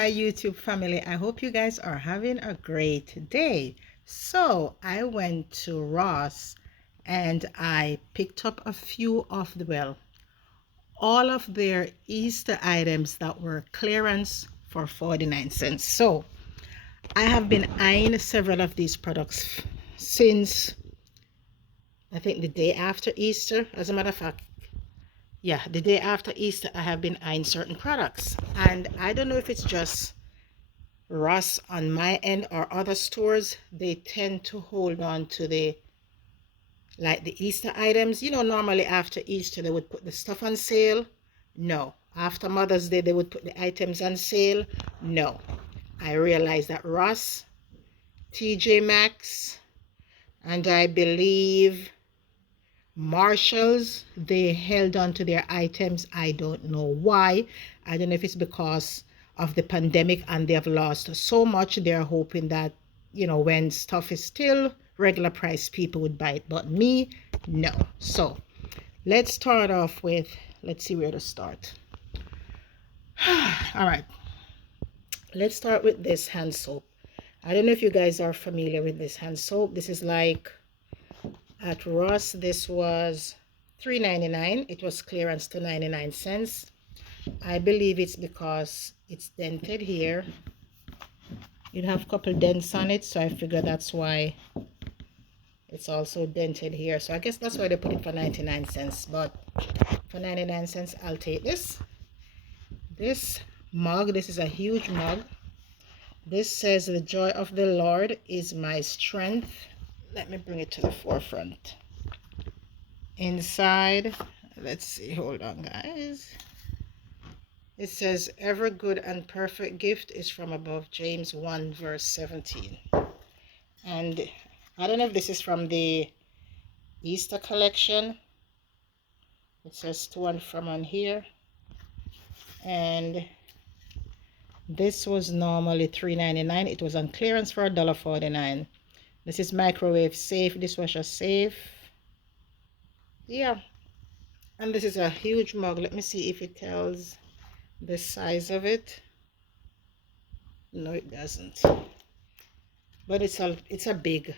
my YouTube family. I hope you guys are having a great day. So I went to Ross and I picked up a few of all of their Easter items that were clearance for 49 cents. So I have been eyeing several of these products since I think the day after Easter. As a matter of fact, yeah, the day after Easter, I have been eyeing certain products. And I don't know if it's just Ross on my end or other stores, they tend to hold on to the Easter items. You know, normally after Easter they would put the stuff on sale. No. After Mother's Day they would put the items on sale. No. I realized that Ross, TJ Maxx, and I believe Marshalls, they held on to their items. I don't know why. I don't know if it's because of the pandemic and they have lost so much. They're hoping that, you know, when stuff is still regular price, people would buy it. But me, no. So let's start off with, let's see where to start. All right. Let's start with this hand soap. I don't know if you guys are familiar with this hand soap. This is like at Ross, this was $3.99. It was clearance to 99 cents. I believe it's because it's dented here. It have a couple dents on it, so I figure that's why it's also dented here. So I guess that's why they put it for 99 cents. But for 99 cents, I'll take this. This mug, this is a huge mug. This says, "The joy of the Lord is my strength." Let me bring it to the forefront. Inside, let's see, hold on guys. It says, "Every good and perfect gift is from above," James 1 verse 17. And I don't know if this is from the Easter collection. It says to and from on here. And this was normally $3.99. It was on clearance for $1.49. This is microwave safe, dishwasher safe. Yeah. And this is a huge mug. Let me see if it tells the size of it. No, it doesn't. But it's a big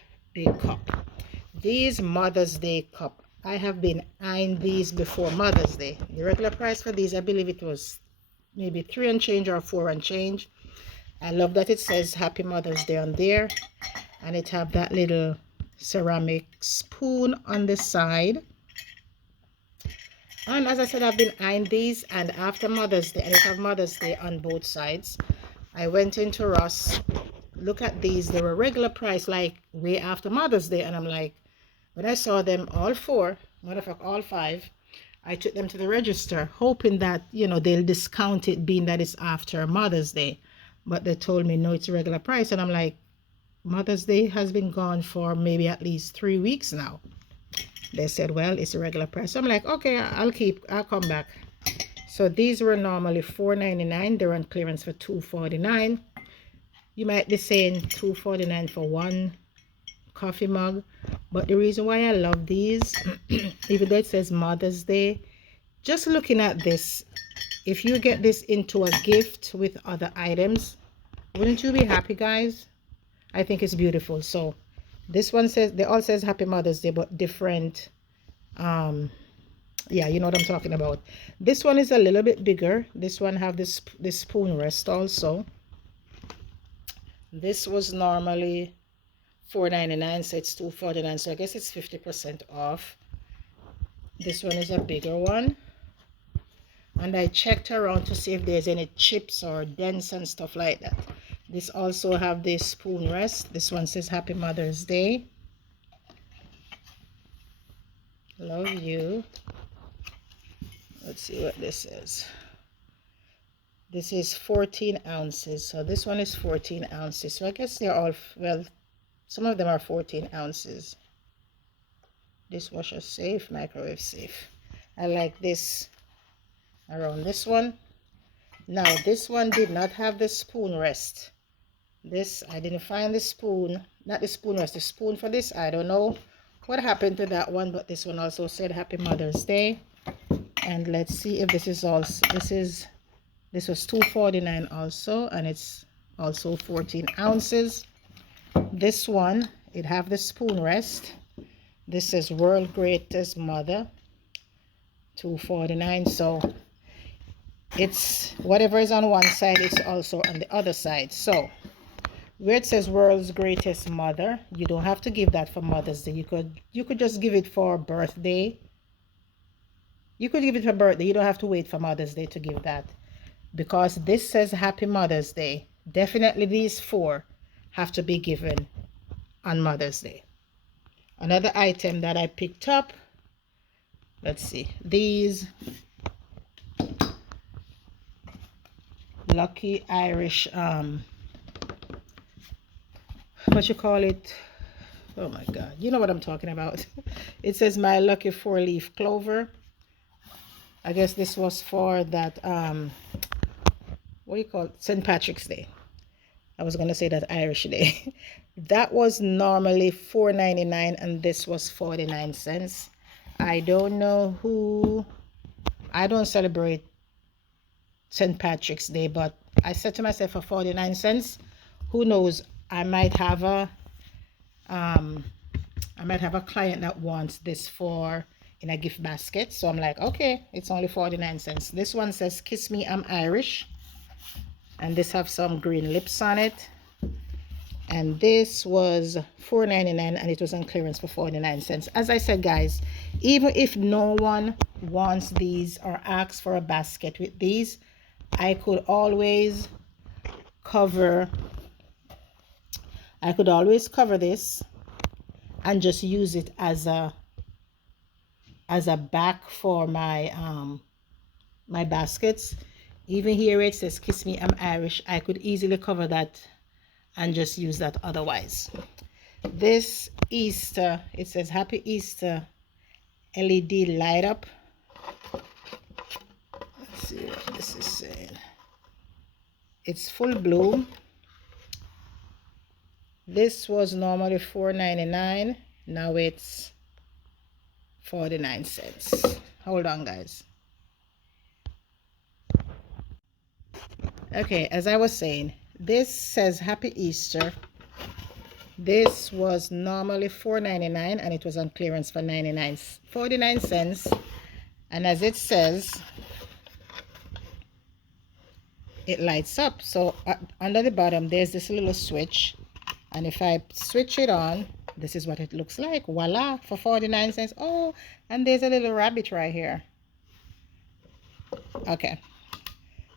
cup. These Mother's Day cup, I have been eyeing these before Mother's Day. The regular price for these, I believe it was maybe 3 and change or 4 and change. I love that it says Happy Mother's Day on there, and it have that little ceramic spoon on the side. And as I said, I've been eyeing these, and after Mother's Day, and it have Mother's Day on both sides, I went into Ross. Look at these. They were regular price, like way after Mother's Day, and I'm like, when I saw them all 4, matter of fact all 5, I took them to the register hoping that, you know, they'll discount it being that it's after Mother's Day. But they told me no, it's a regular price, and I'm like, Mother's Day has been gone for maybe at least 3 weeks now. They said, well, it's a regular price. So I'm like, okay, I'll come back. So these were normally $4.99. They're on clearance for $2.49. You might be saying $2.49 for one coffee mug, but the reason why I love these, even though it says Mother's Day, just looking at this, if you get this into a gift with other items, wouldn't you be happy, guys? I think it's beautiful. So this one says, they all says Happy Mother's Day, but different. Yeah, you know what I'm talking about. This one is a little bit bigger. This one have this spoon rest also. This was normally $4.99, so it's $2.49, so I guess it's 50% off. This one is a bigger one, and I checked around to see if there's any chips or dents and stuff like that. This also have this spoon rest. This one says Happy Mother's Day. Love you. Let's see what this is. This is 14 ounces. So this one is 14 ounces. So I guess they're all, well, some of them are 14 ounces. Dishwasher safe, microwave safe. I like this around this one. Now this one did not have the spoon rest. This, I didn't find the spoon, not the spoon rest, the spoon for this. I don't know what happened to that one, but this one also said Happy Mother's Day. And let's see if this is also, this is This was $2.49 also, and it's also 14 ounces. This one, it have the spoon rest. This is World Greatest Mother, $2.49. So it's whatever is on one side, it's also on the other side. So where it says World's Greatest Mother, you don't have to give that for Mother's Day. You could just give it for birthday. You could give it for birthday. You don't have to wait for Mother's Day to give that, because this says Happy Mother's Day. Definitely these four have to be given on Mother's Day. Another item that I picked up, let's see, these Lucky Irish, what you call it? Oh my God, you know what I'm talking about. It says My Lucky 4-Leaf Clover. I guess this was for that, what do you call it? St. Patrick's Day. I was gonna say that Irish Day. That was normally $4.99 and this was 49 cents. I don't know who, I don't celebrate St. Patrick's Day, but I said to myself, for 49 cents, who knows, I might have a client that wants this for in a gift basket. So I'm like, okay, it's only 49 cents. This one says Kiss Me, I'm Irish, and this have some green lips on it. And this was $4.99 and it was on clearance for 49 cents. As I said, guys, even if no one wants these or asks for a basket with these, I could always cover this and just use it as a back for my my baskets. Even here it says Kiss Me, I'm Irish. I could easily cover that and just use that otherwise. This Easter, it says Happy Easter LED light up. Let's see what this is saying. It's full bloom. This was normally $4.99. Now it's 49 cents. Hold on, guys. Okay, as I was saying, this says Happy Easter. This was normally $4.99 and it was on clearance for 49 cents. And as it says, it lights up. So under the bottom, there's this little switch. And if I switch it on, this is what it looks like. Voila, for 49 cents. Oh, and there's a little rabbit right here. Okay,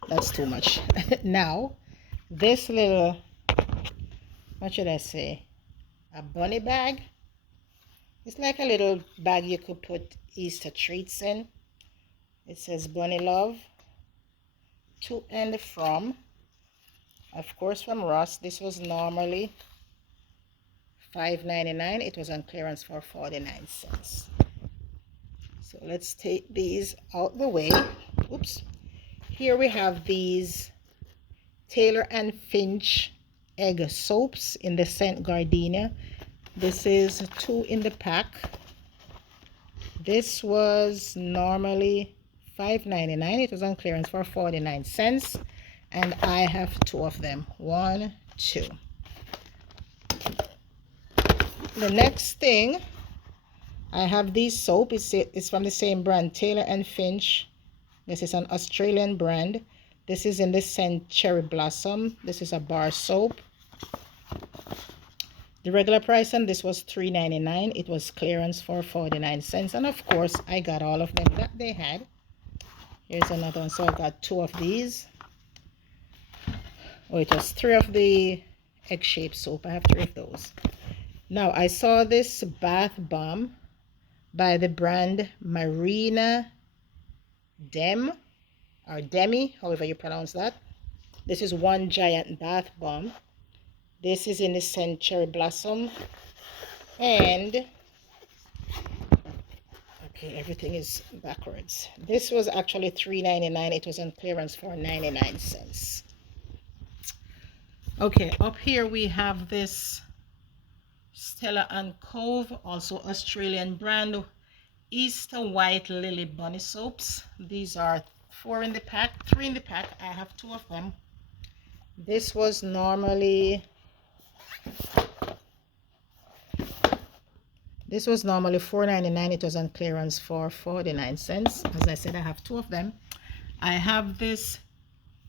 that's too much. Now, this little, what should I say? A bunny bag. It's like a little bag you could put Easter treats in. It says Bunny Love. To and from. Of course, from Ross. This was normally $5.99. It was on clearance for 49 cents. So let's take these out the way. Oops. Here we have these Taylor and Finch egg soaps in the scent Gardenia. This is 2 in the pack. This was normally $5.99. It was on clearance for 49 cents. And I have 2 of them. 1, 2. The next thing, I have this soap. It's from the same brand, Taylor and Finch. This is an Australian brand. This is in the scent Cherry Blossom. This is a bar soap. The regular price on this was $3.99. It was clearance for 49 cents. And of course, I got all of them that they had. Here's another one. So I got 2 of these. Oh, it was 3 of the egg-shaped soap. I have 3 of those. Now, I saw this bath bomb by the brand Marina Dem, or Demi, however you pronounce that. This is one giant bath bomb. This is in the scent Cherry Blossom. And, okay, everything is backwards. This was actually $3.99. It was on clearance for 99 cents. Okay, up here we have this Stella and Cove, also Australian brand, Easter White Lily Bunny Soaps. These are 4 in the pack, 3 in the pack. I have 2 of them. This was normally $4.99. It was on clearance for 49 cents. As I said, I have 2 of them. I have this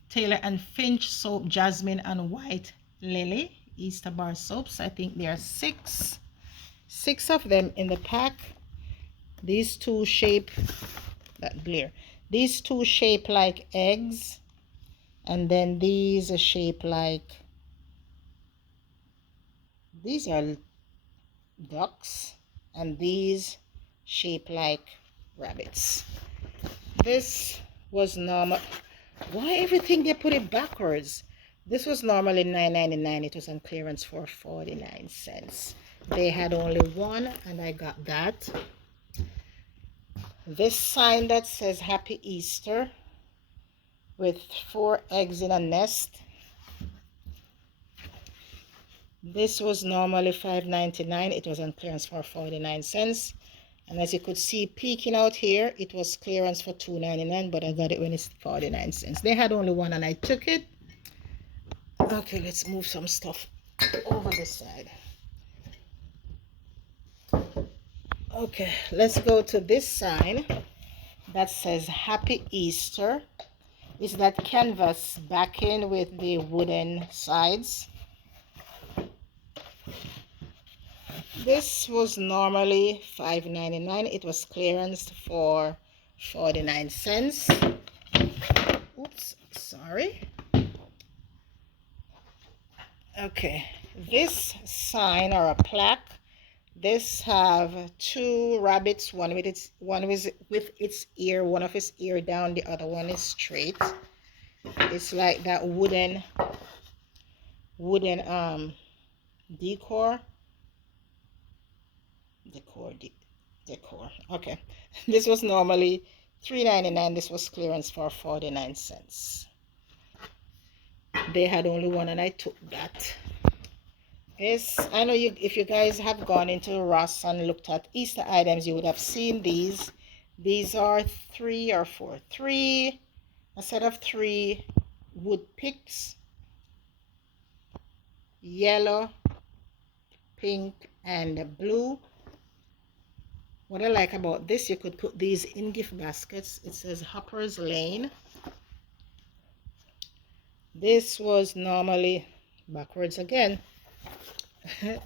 Taylor and Finch soap, jasmine and white lily Easter bar soaps. I think there are six of them in the pack. These two shape these two shape like eggs, and then these are shaped like, these are ducks, and these shape like rabbits. This was normal. Why everything they put it backwards? This was normally $9.99. It was on clearance for 49 cents. They had only one, and I got that. This sign that says Happy Easter with 4 eggs in a nest. This was normally $5.99. It was on clearance for 49 cents. And as you could see peeking out here, it was clearance for $2.99, but I got it when it's 49 cents. They had only one and I took it. Okay, let's move some stuff over this side. Okay, let's go to this sign that says Happy Easter. It's that canvas backing with the wooden sides. This was normally $5.99. It was clearance for 49 cents. Oops, sorry. Okay, this sign or a plaque, this have 2 rabbits, one with its ear, one of its ear down, the other one is straight. It's like that wooden decor. Okay, this was normally $3.99. This was clearance for 49 cents. They had only one and I took that. Yes, I know if you guys have gone into Ross and looked at Easter items, you would have seen these. These are 3 or 4. 3, a set of 3 wood picks. Yellow, pink, and blue. What I like about this, you could put these in gift baskets. It says Hopper's Lane. This was normally, backwards again,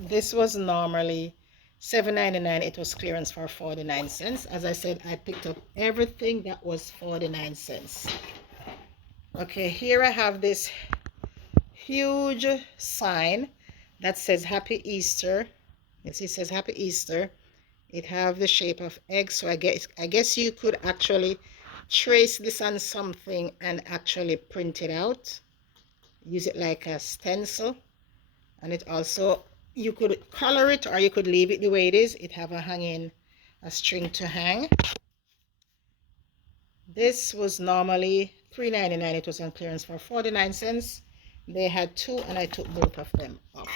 this was normally $7.99. It was clearance for 49 cents. As I said, I picked up everything that was 49 cents. Okay, here I have this huge sign that says Happy Easter. You see, it says Happy Easter. It have the shape of eggs, so I guess you could actually trace this on something and actually print it out. Use it like a stencil. And it also, you could color it or you could leave it the way it is. It have a string to hang. This was normally $3.99. It was on clearance for 49 cents. They had 2 and I took both of them up.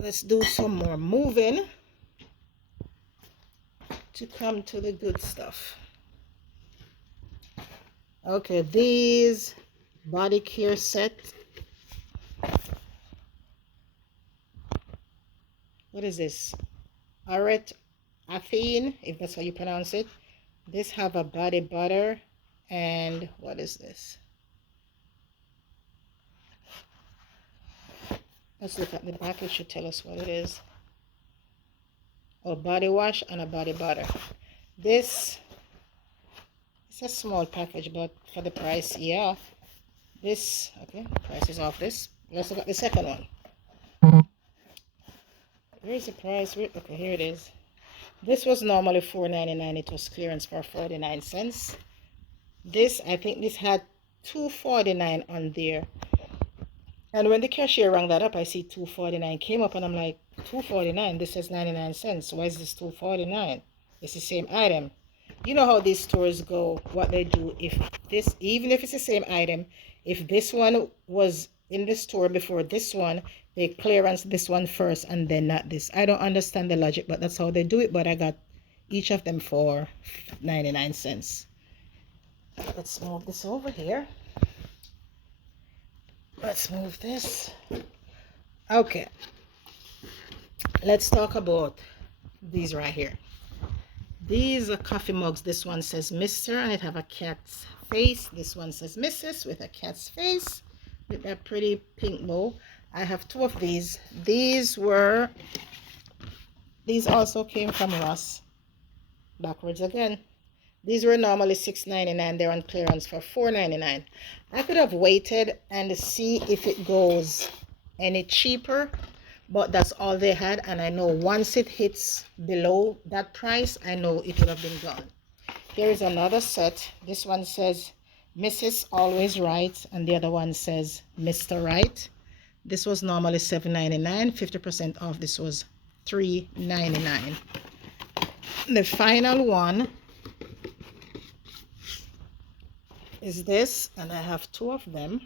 Let's do some more moving to come to the good stuff. Okay, these body care set. What is this? Arete Athene, if that's how you pronounce it. This have a body butter, and what is this? Let's look at the back. It should tell us what it is. A body wash and a body butter. This, it's a small package, but for the price, yeah. This, okay, price is off this. Let's look at the second one. Where's the price? Okay, here it is. This was normally $4.99. It was clearance for 49 cents. This, I think this had $2.49 on there. And when the cashier rang that up, I see $2.49 came up, and I'm like, $2.49? This says 99 cents. Why is this $2.49? It's the same item. You know how these stores go, what they do. If this, even if it's the same item, if this one was in the store before this one, they clearance this one first and then not this. I don't understand the logic, but that's how they do it. But I got each of them for 99 cents. Let's move this over here. Let's move this. Okay, let's talk about these right here. These are coffee mugs. This one says Mr. and it have a cat's face. This one says Mrs. with a cat's face with that pretty pink bow. I have two of these. These also came from Ross. Backwards again. These were normally $6.99. They're on clearance for $4.99. I could have waited and see if it goes any cheaper, but that's all they had, and I know once it hits below that price, I know it would have been gone. Here is another set. This one says Mrs. Always Right, and the other one says Mr. Right. This was normally $7.99. 50% off. This was $3.99. The final one is this, and I have two of them.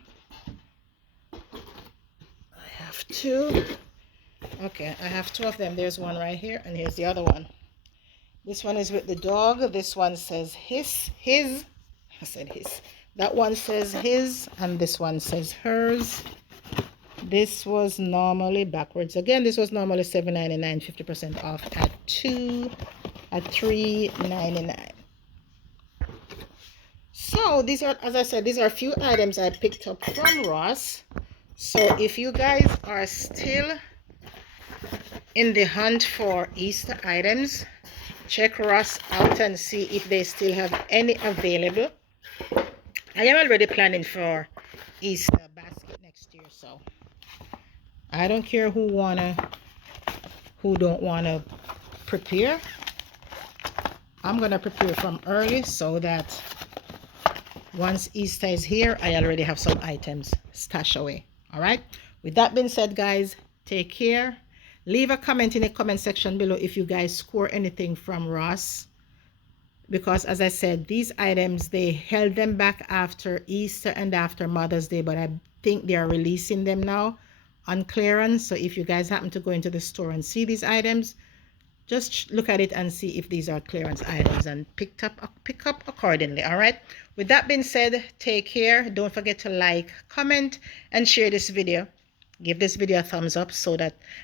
I have two. Okay, I have two of them. There's one right here, and here's the other one. This one is with the dog. This one says his. I said his. That one says his, and this one says hers. This was normally backwards again. This was normally $7.99, 50% off at $3.99. So these are, as I said, these are a few items I picked up from Ross. So if you guys are still in the hunt for Easter items, check Ross out and see if they still have any available. I am already planning for Easter basket next year, so I don't care who don't wanna prepare. I'm gonna prepare from early so that once Easter is here, I already have some items stashed away. All right, with that being said, guys, take care. Leave a comment in the comment section below if you guys score anything from Ross, because as I said, these items, they held them back after Easter and after Mother's Day, but I think they are releasing them now on clearance. So if you guys happen to go into the store and see these items, just look at it and see if these are clearance items and pick up accordingly. All right, with that being said, take care. Don't forget to like, comment, and share this video. Give this video a thumbs up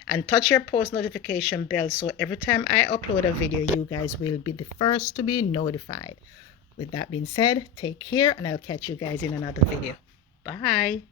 and touch your post notification bell so every time I upload a video, you guys will be the first to be notified. With that being said, take care, and I'll catch you guys in another video. Bye.